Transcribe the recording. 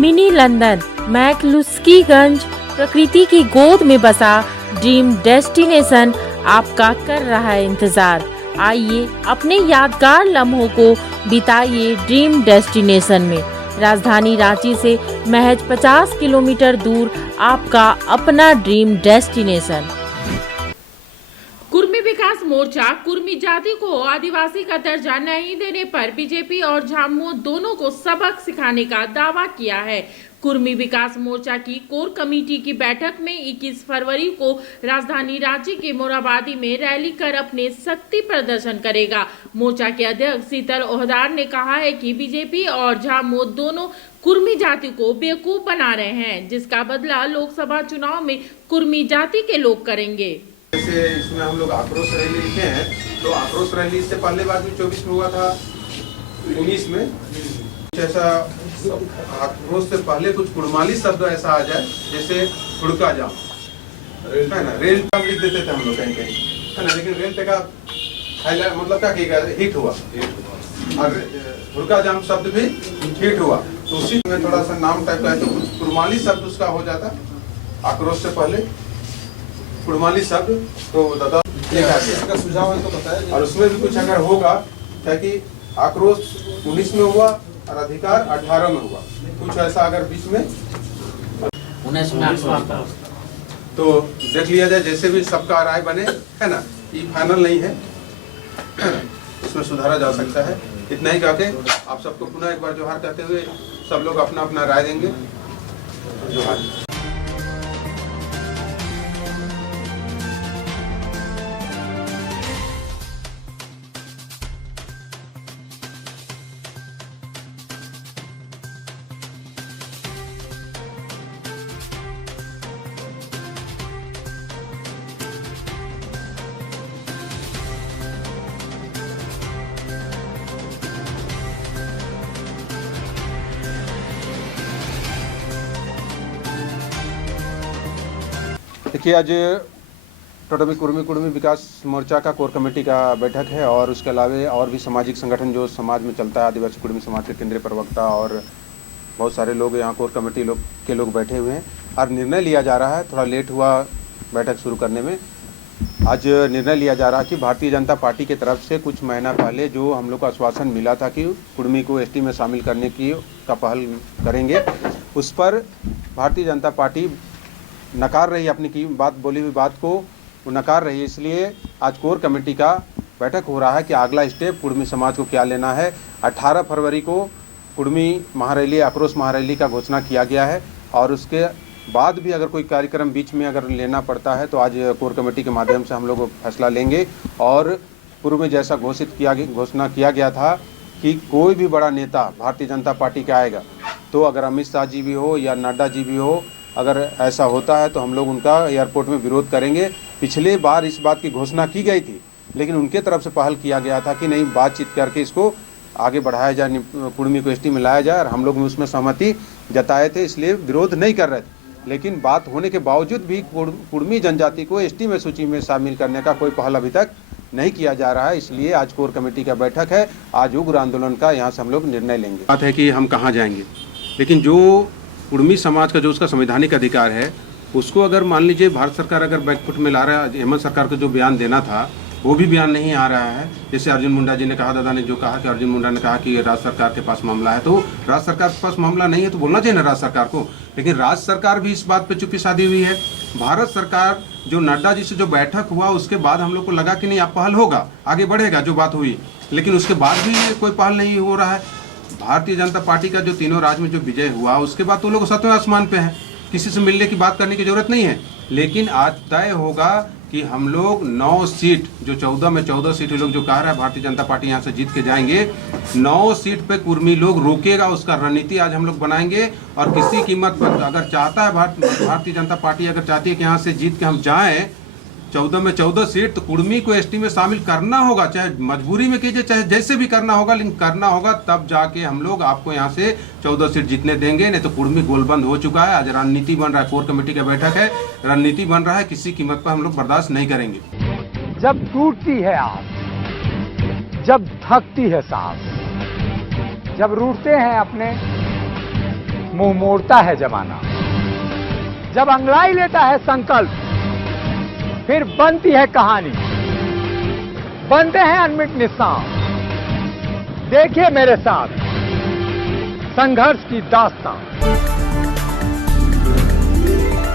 Mini London McCluskieganj प्रकृति की गोद में बसा ड्रीम डेस्टिनेशन आपका कर रहा है इंतजार। आइए अपने यादगार लम्हों को बिताइए ड्रीम डेस्टिनेशन में। राजधानी रांची से महज 50 किलोमीटर दूर आपका अपना ड्रीम डेस्टिनेशन। कुर्मी विकास मोर्चा कुर्मी जाति को आदिवासी का दर्जा नहीं देने पर बीजेपी और झामुमो दोनों को सबक सिखाने का दावा किया है। कुर्मी विकास मोर्चा की कोर कमेटी की बैठक में 21 फरवरी को राजधानी रांची के मोराबादी में रैली कर अपने शक्ति प्रदर्शन करेगा। मोर्चा के अध्यक्ष शीतल ओहदार ने कहा है कि बीजेपी और झामुमो दोनों कुर्मी जाति को बेवकूफ बना रहे हैं, जिसका बदला लोकसभा चुनाव में कुर्मी जाति के लोग करेंगे। जैसे इसमें हम लोग आक्रोश रैली लिखे हैं, तो आक्रोश रैली इससे पहले बार भी 24 में हुआ था, 19 में ऐसा आक्रोश से पहले कुछ कुड़माली शब्द ऐसा आ जाए जैसे हुड़का जाम है ना, रेल का लिख देते थे हम लोग कहीं कहीं है ना, लेकिन रेल का मतलब क्या कहेगा, हिट हुआ और हुड़का जाम शब्द भी हिट हुआ, तो उसी में थोड़ा सा नाम टाइप का है, तो कुड़माली शब्द उसका हो जाता आक्रोश से पहले कुड़माली शब्द, तो दादा इसका सुझाव है तो बताया। और उसमें भी कुछ अगर होगा, ताकि आक्रोश 19 में हुआ और अधिकार 18 में हुआ, कुछ ऐसा अगर बीच में 19 में तो देख लिया जाए, जैसे भी सबका राय बने है ना, ये फाइनल नहीं है ना, इसमें सुधारा जा सकता है। इतना ही कहते आप सबको पुनः एक बार जोहार कहते हुए सब लोग अपना अपना राय देंगे। जोहार। देखिए, आज टोटमी कुर्मी विकास मोर्चा का कोर कमेटी का बैठक है और उसके अलावा और भी सामाजिक संगठन जो समाज में चलता है, आदिवासी कुर्मी समाज के केंद्रीय प्रवक्ता और बहुत सारे लोग यहाँ कोर कमेटी के लोग बैठे हुए हैं और निर्णय लिया जा रहा है। थोड़ा लेट हुआ बैठक शुरू करने में। आज निर्णय लिया जा रहा है कि भारतीय जनता पार्टी की तरफ से कुछ महीना पहले जो हम लोग को आश्वासन मिला था कि कुर्मी को एसटी में शामिल करने का पहल करेंगे, उस पर भारतीय जनता पार्टी नकार रही, अपनी की बात बोली हुई बात को वो नकार रही। इसलिए आज कोर कमेटी का बैठक हो रहा है कि अगला स्टेप कुर्मी समाज को क्या लेना है। 18 फरवरी को कुर्मी महारैली, आक्रोश महारैली का घोषणा किया गया है और उसके बाद भी अगर कोई कार्यक्रम बीच में अगर लेना पड़ता है तो आज कोर कमेटी के माध्यम से हम लोग फैसला लेंगे। और पूर्व में जैसा घोषणा किया गया था कि कोई भी बड़ा नेता भारतीय जनता पार्टी का आएगा, तो अगर अमित शाह जी भी हो या नड्डा जी भी हो, अगर ऐसा होता है तो हम लोग उनका एयरपोर्ट में विरोध करेंगे। पिछले बार इस बात की घोषणा की गई थी, लेकिन उनके तरफ से पहल किया गया था कि नहीं, बातचीत करके इसको आगे बढ़ाया जाए, कुर्मी को एसटी में लाया जाए, और हम लोग उसमें सहमति जताए थे, इसलिए विरोध नहीं कर रहे थे। लेकिन बात होने के बावजूद भी कुर्मी जनजाति को एसटी में सूची में शामिल करने का कोई पहल अभी तक नहीं किया जा रहा है। इसलिए आज कोर कमेटी का बैठक है, आज उग्र आंदोलन का यहाँ से हम लोग निर्णय लेंगे। बात है कि हम कहाँ जाएंगे, लेकिन जो कुर्मी समाज का जो उसका संवैधानिक अधिकार है, उसको अगर मान लीजिए भारत सरकार अगर बैकफुट में ला रहा है, हेमंत सरकार को जो बयान देना था वो भी बयान नहीं आ रहा है। जैसे अर्जुन मुंडा जी ने कहा, दादा ने जो कहा कि अर्जुन मुंडा ने कहा कि राज्य सरकार के पास मामला है, तो राज्य सरकार के पास मामला नहीं है तो बोलना चाहिए ना राज्य सरकार को। लेकिन राज्य सरकार भी इस बात पे चुप्पी साधी हुई है। भारत सरकार जो नड्डा जी से जो बैठक हुआ उसके बाद हम लोग को लगा कि नहीं, अब पहल होगा, आगे बढ़ेगा जो बात हुई, लेकिन उसके बाद भी कोई पहल नहीं हो रहा है। भारतीय जनता पार्टी का जो तीनों राज्य में जो विजय हुआ उसके बाद तो लोग सतवें आसमान पे हैं, किसी से मिलने की बात करने की जरूरत नहीं है। लेकिन आज तय होगा कि हम लोग 9 सीट, जो 14 में 14 सीट लोग जो कह रहा है भारतीय जनता पार्टी यहाँ से जीत के जाएंगे, 9 सीट पे कुर्मी लोग रोकेगा, उसका रणनीति आज हम लोग बनाएंगे। और किसी कीमत पर अगर चाहता है भारतीय जनता पार्टी अगर चाहती है कि यहाँ से जीत के हम जाएं 14 में 14 सीट, तो कुर्मी को एसटी में शामिल करना होगा, चाहे मजबूरी में कीजिए, चाहे जैसे भी करना होगा, लेकिन करना होगा, तब जाके हम लोग आपको यहाँ से 14 सीट जीतने देंगे। नहीं तो कुर्मी गोलबंद हो चुका है। आज रणनीति बन रहा है, कोर कमेटी का बैठक है, रणनीति बन रहा है, किसी कीमत पर हम लोग बर्दाश्त नहीं करेंगे। जब टूटती है आस, जब थकती है सांस, जब रूठते हैं अपने मुंह मोड़ता है जमाना, जब अंगड़ाई लेता है संकल्प, फिर बनती है कहानी, बनते हैं अनमिट निशान। देखिए मेरे साथ संघर्ष की दास्तां।